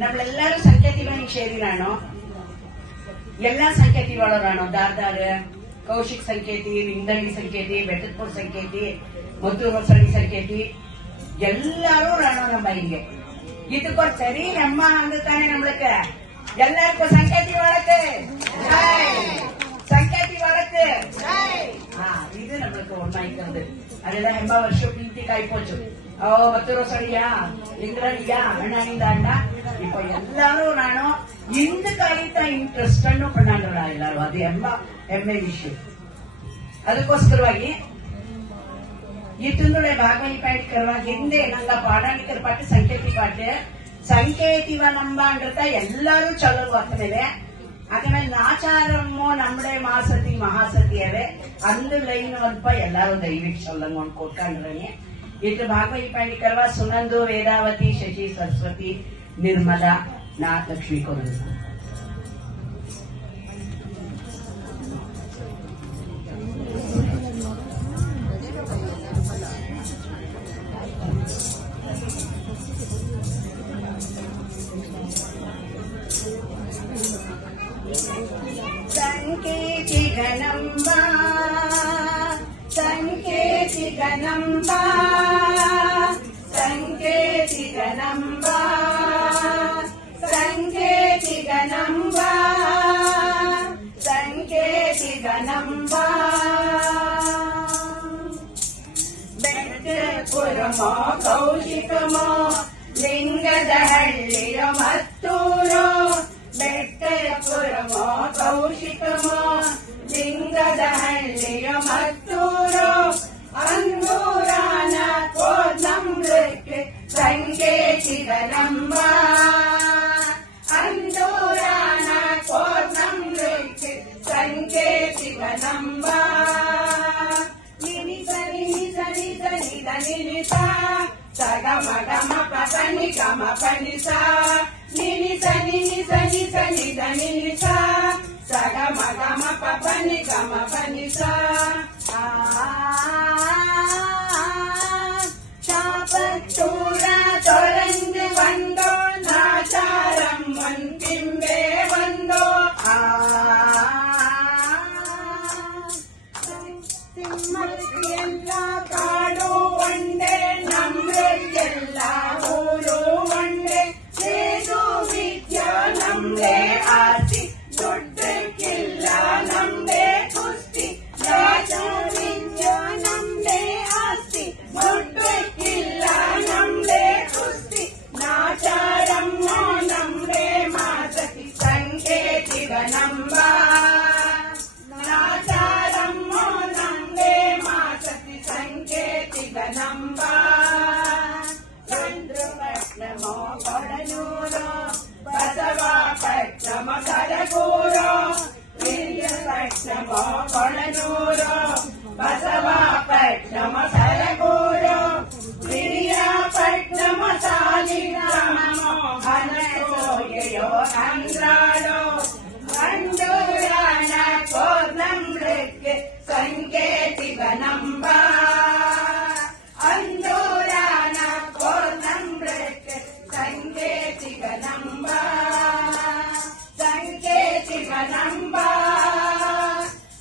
നമ്മളെല്ലാരും സംഖ്യാതീവാണ് ചേരിനാണോ എല്ലാ സംഖ്യാതീവാളോരാണോ ದಾರ್ದಾರ್ ಕೌಶಿಕ್ ಸಂಕೇತಿ ಲಿಂಗದಳ್ಳಿ ಸಂಕೇತಿ ಬೆಟ್ಟದಪುರ ಸಂಕೇತಿ ಮದ್ದೂರು ಹೊಸಳ್ಳಿ ಸಂಕೇತಿ எல்லாரும் வேணும். நம்ம இங்க இதுக்கு ஒரு சரி நம்ம அங்கத்தானே நம்மளுக்கு எல்லாருக்கும் సంఖ్యాతి வழக்கு సంఖ్యాతి వరకు ఇది நம்மளுக்கு ஒன்னாயிக்கிறது. அதுதான் ரொம்ப வருஷம் பீட்டிக்கு ஆயிப்போச்சு. மத்தூர் ಹೊಸಳ್ಳಿயா ಲಿಂಗದಳ್ಳಿಯಾ ಅಣ್ಣಿಂದ இப்ப எல்லாரும் நானும் இந்த காரியத்தை ಇಂಟ್ರೆಸ್ಟ್ ಅನ್ನು பண்ணாங்களா ಎಲ್ಲರೂ ಅದು ಹೆಮ್ಮೆ ವಿಷಯ. ಅದಕ್ಕೋಸ್ಕರವಾಗಿ ಈ ತಿಂಗಳ ಭಾಗವಹಿ ಪಾಠ ಕರುವಾಗ ಹಿಂದೆ ನಂಗ ಪಾಡಾಣಿಕರ ಪಾಠ ಸಂಕೇತಿ ಪಾಠ ಸಂಕೇತಿವ ನಂಬ ಅಂದ್ರತ ಎಲ್ಲರೂ ಚಲೋ ಆಗ್ತದೆ. ಆಮೇಲೆ ನಾಚಾರಮ್ಮೋ ನಮ್ಮಡೆ ಮಾಸತಿ ಮಹಾಸತಿಯವೇ ಅಂದು ಲೈನ್ ಅಲ್ಪ ಎಲ್ಲರೂ ದೈವಿಕ ಚೊಲ್ಲಂಗ್ ಒಂದು ಕೊಟ್ಕೊಂಡ್ರೆ ಇದು ಭಾಗವಹಿ ಪಾಠ ಕರುವ ಸುನಂದು ವೇದಾವತಿ ಶಶಿ ಸರಸ್ವತಿ ನಿರ್ಮಲಾ ನಾ ಲಕ್ಷ್ಮೀ ಕೊರದು. ಸಂಕೇತಿ ಗಣಂಬ ಸಂಕೇತಿ ಗಣಂಬ ಸಂಕೇತಿ ಗಣಂಬ ಸಂಕೇತಿ ಗಣಂಬ ಸಂಕೇತಿ ಗಣಂಬ ಬೆಟ್ಟಪುರಮೋ ಕೌಶಿಕಮೋ ಲಿಂಗದಹಳ್ಳಿಯ ಮತ್ತೂರು ಬೆಟ್ಟಪುರಮೋ ಕೌಶಿಕಮೋ ಲಿಂಗದಹಳ್ಳಿಯ ಮತ್ತೂರು ಅಂದೂರಾನ ಕೋದಂಬಕ್ಕೆ ಸಂಕೇತಿಗನಂಬ ಅಂದೂರಾನ ಕೋದಂಬಕ್ಕೆ ಸಂಕೇತಿಗನಂಬ ನಿನಿ ಸನಿ ಸನಿ ಸನಿ ಧನಿ ಸಾ ಸಗ ಮಗ ಮ ಪನಿ ಗಮ ಪನಿ ಸಾ ನಿನಿ ಸನಿ ಸನಿ ಸನಿ ಧನಿ ಸಾ ಸಗ ಮಗ ಮ ಪನಿ ಗಮ ಪನಿ ಸಾ ಶಾಪತ್ತೂರ ತೊರಂದು ಬಂದೋ ನಾಚಾರಂ ಒಂದಿಂಬೆ ಬಂದೋ ಎಲ್ಲ ಕಾಡು ಒಂಡೆ ನಮ್ರೆಲ್ಲ ಊರು ಒಂಡೆ ಸೇದು ವಿದ್ಯಾ ನಮ್ದೆ ಆಸ್ತಿ ದುಡ್ಡಕ್ಕಿಲ್ಲ ನಮ್ದೆ ಕುಸ್ತಿ ರಾಜ ವಿದ್ಯಾ ನಮ್ದೆ ಆಸ್ತಿ ದುಡ್ಡಕ್ಕಿಲ್ಲ ನಮ್ದೆ ಕುಸ್ತಿ ನಾಚಾರಮ್ಮ ನಮ್ದೆ ಮಾಸತಿ ಸಂಕೇತಿಗ ನಂಬ ನಾಚಾರಮ್ಮ ನಮ್ದೆ ಮಾಸತಿ ಸಂಕೇತಿಗ ನಂಬ ಚಂದ್ರಪಟ್ಟಣಮೋ ಕೊಡನೂರು ಬಸವಪಟ್ಟಣ ಕರಗೂರು ಪಟ್ಟಣಮೋ ಕೊಡನೂರು ಬಸವಪಟ್ಟಣ ಕರಗೂರು ಪ್ರಿಯಪಟ್ಟಣ ಸಾಲಿಗ್ರಾಮೋ ಹನಸೋಯೋ ಅಂದ್ರಾಳು ಅಂಡೂರಾಣ ಕೋದಂಬಕ್ಕೆ ಸಂಕೇತಿಗ ನಂಬ ಅಂದೂರಾಣ ಕೋದಂಬಕ್ಕೆ ಸಂಕೇತಿಗ ನಂಬ ಸಂಕೇತಿಗ ನಂಬ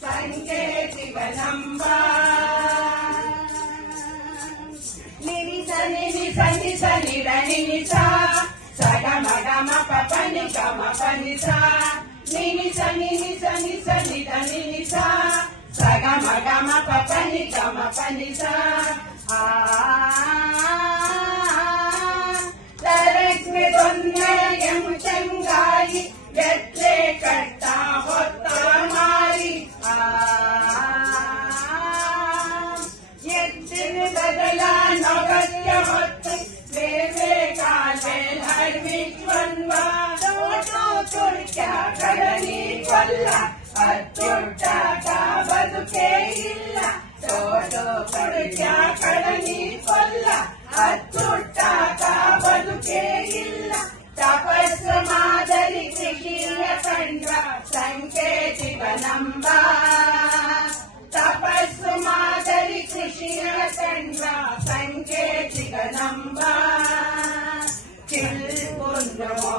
ಸಂಕೇತಿಗ ನಂಬ ನಿನಿ ಸನಿ ಸನಿ ಧನಿ ಸಾ ಸಗ ಮಗ ಮ ಪನಿ ಗಮ ಪನಿ ಸಾ ನಿನಿ ಸನಿ ಸನಿ ಧನಿ ಸಾ ಸಗ ಮಗ ಮ ಪನಿ ಗಮ ಪನಿ ಸಾ ತರಕ್ಕೆ ದೊನ್ನೆಯಂ ಚಂಗಾಯಿ ಎತ್ರೆ ಕಟ್ಟ ಹೊತ್ತ ಮಾರಿ ಎತ್ತಿನ ಬದಲ ನೊಗತ್ಯ ಹೊತ್ತು ಬೇರೆ ಕಾಲೆ ಹರ್ವಿಕ್ವನ್ವ ನೋಟೋ ತುರ್ಕ ಕಡನಿ ಕೊಲ್ಲ ಅತ್ಯುಟ್ಟಾಗ ಬದುಕೇ ಇಲ್ಲ ತೋಟೋ ತುರ್ಕ ಕಡನಿ ಕೊಲ್ಲ ಅತ್ಯುಟ್ಟಾಗ ಬದುಕೇ ಇಲ್ಲ ತಪಸ್ಸು ಮಾದರಿ ಕೃಷಿಯ ಕಂಡ ಸಂಕೇತಿಗ ನಂಬ ತಪಸ್ಸು ಮಾದರಿ ಕೃಷಿಯ ಕಂಡ ಸಂಕೇತಿಗ ನಂಬ ಕಿಲ್ಪುಂದಮೋ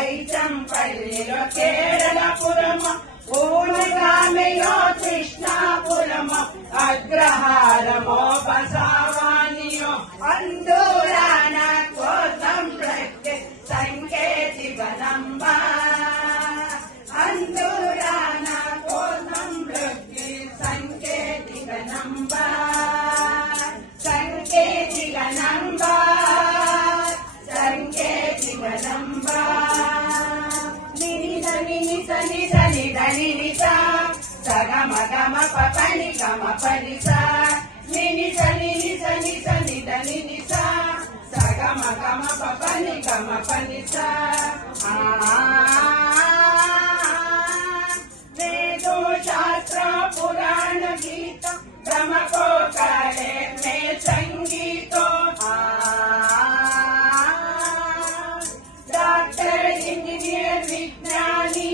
ఐచంపల్లిలో కేరళపురము ఊరుగామెయో కృష్ణాపురము అగ్రహారమో బసావానియో అందూరాన కోసం ప్రత్యే సంకేతివనంబ అందూరాన కోసం ప్రత్యే సంకేతివనంబ సంకేతివనంబ సంకేతివనంబ నిని సని సని సని దని నిసా సగమ గమ పని గమ పని సా నిని సని సని సని దని నిసా సగమ గమ పని గమ పని సా వేదో శాస్త్ర పురాణ గీత గమకో కాలే మే సంగీతో డాక్టర్ ఇంజనీర్ విజ్ఞాని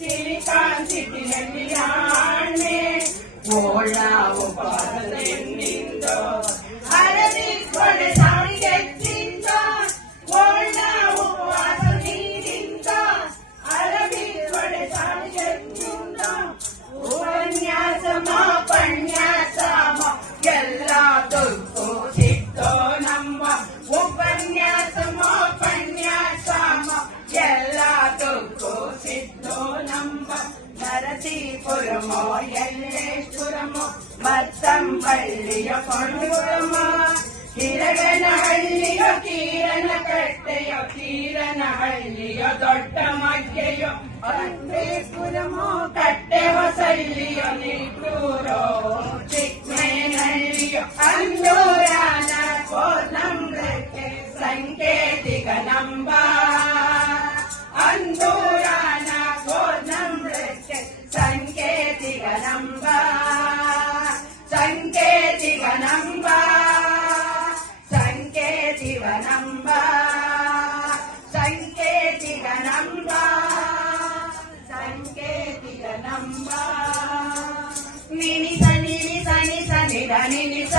సిలికాన్ సిటీ ಓಳ ಉಪಾಸನೆಂದಿದ್ದೋ ಅರದಿಕ್ಕೊಡೆ ಸಾವಿಗೆತ್ತಿಂದ ಓಳ ಉಪವಾಸ ನೀರಿಂದ ಅರದಿಕ್ಕೊಡೆ ಸಾವಿಗೆತ್ತಿಂದ ಉಪನ್ಯಾಸಮ ಪನ್ಯಾಸಮ ಎಲ್ಲದಕ್ಕೂ ಸಿಕ್ಕೋ ನಮ್ಮ ಉಪನ್ಯಾಸಮ ಪನ್ಯಾಸಮ ಎಲ್ಲದಕ್ಕೂ ಸಿಕ್ಕೋ ನಮ್ಮ ನರಸೀಪುರಮೋ ಯಲ್ಲೇಶ್ವರಮೋ ಮತ್ತಂಪಳ್ಳಿಯ ಕೊಂಡೂರಮೋ ಹಿರಗನಹಳ್ಳಿಯೋ ಕೀರನಕಟ್ಟೆಯೋ ಕೀರನಹಳ್ಳಿಯೋ ದೊಡ್ಡ ಮಗ್ಗೆಯೋ ಅಂಬೇಪುರಮೋ ಕಟ್ಟೆ ಹೊಸಳ್ಳಿಯೋ ನಿಟ್ಟೂರೋ ಚಿಕ್ಕಮೇನಹಳ್ಳಿಯೋ ಅಂದೂರಾನ ಕೋನಂಬಕ್ಕೆ ಸಂಕೇತಿಕ ನಂಬ ಅಂದೂರಾನ ಕೋನಂಬಕ್ಕೆ ಸಂಕೇತಿಕ ನಂಬ ಸಂಕೇತಿಕ ನಂಬ ಸಂಕೇತಿಕ ನಂಬ ಸಂಕೇತಿಕ ನಂಬ ಸಂಕೇತಿಕ ನಂಬ ನಿನಿ ಸನಿ ಸನಿ ಸನಿ ಧನಿ ನಿಸ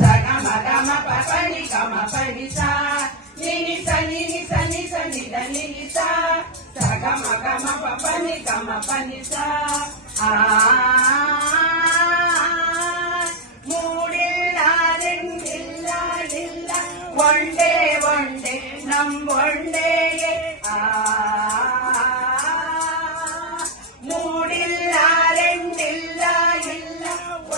ಸಗಮ ಗಮ ಪನಿ ಗಮ ಪನಿ ಸ ನಿನಿ ಸನಿ ಸನಿ ಸನಿ ಧನಿ ನಿಸ ಸಗಮ ಗಮ ಪನಿ ಗಮ ಪನಿ ಸ ಮೂಡಿಲ್ಲ ರೆಂಗಿಲ್ಲ ಇಲ್ಲ ಒಂದೇ ಒಂದೇ ನಂಬೊಂಡೆಗೆ ಮೂಡಿಲ್ಲ ರೆಂಗಿಲ್ಲ ಇಲ್ಲ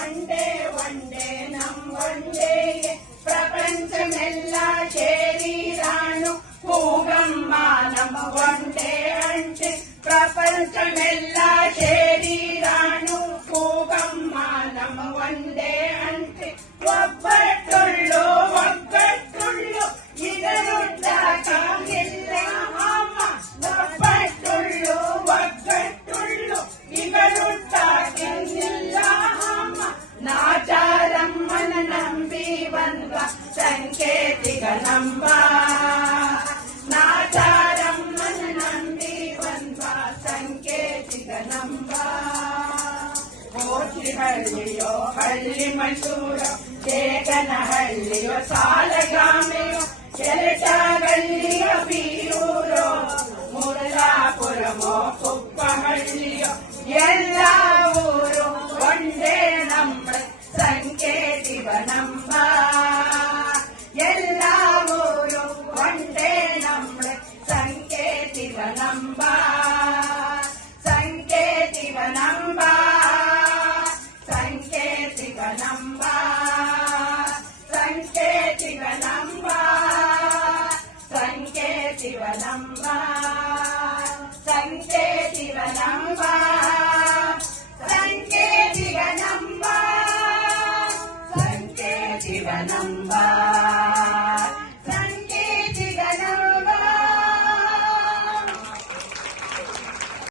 ಒಂದೇ ಒಂದೇ ನಂಬೊಂಡೆಗೆ ప్రపంచమెల్ల చేరిరాను పూగమ్మ నమ్మ వండే అంటే ప్రపంచమెల్ల చేరిరాను పూగమ్మ నమ్మ వండే అంటే ఒబ్బట్టుళ్ళు ఒగ్గట్టుళ్ళు ఇదరుడ్డాక ಇಲ್ಲ అమ్మ ఒబ్బట్టుళ్ళు ఒగ్గట్టుళ్ళు ఇగరుడ్డాక ಇಲ್ಲ అమ్మ నాచారమ్మన నంబి వంద సంకేతిక నంబ నాచారమ్మన నంబి వంద ಸಂಕೇತಿಕ ನಂಬ ಕೋಟಿಹಳ್ಳಿಯೋ ಹಳ್ಳಿ ಮೈಸೂರು ಕೇಕನಹಳ್ಳಿಯೋ ಸಾಲಗಾಮೆಯೋ ಕೆರಟಗಳ್ಳಿಯೋ ಬೀರೂರೋ ಮುರುಳಾಪುರಮೋ ಕುಪ್ಪಹಳ್ಳಿಯೋ ಎಲ್ಲ ಊರು ಒಂದೇ ನಮ್ಮ ಸಂಕೇತಿಕ ನಂಬ ಎಲ್ಲ ಊರು ಒಂದೇ ನಮ್ಮ ಸಂಕೇತಿಕ ನಂಬ ಸಂಕೇತಿಕ ನಂಬ ಸಂಕೇತಿಕ ನಂಬ ಸಂಕೇತಿಕ ನಂಬ ಸಂಕೇತಿಕ ನಂಬ ಸಂಕೇತಿಕ ನಂಬ ಸಂಕೇತಿಕ ನಂಬ ಸಂಕೇತಿಕ ನಂಬ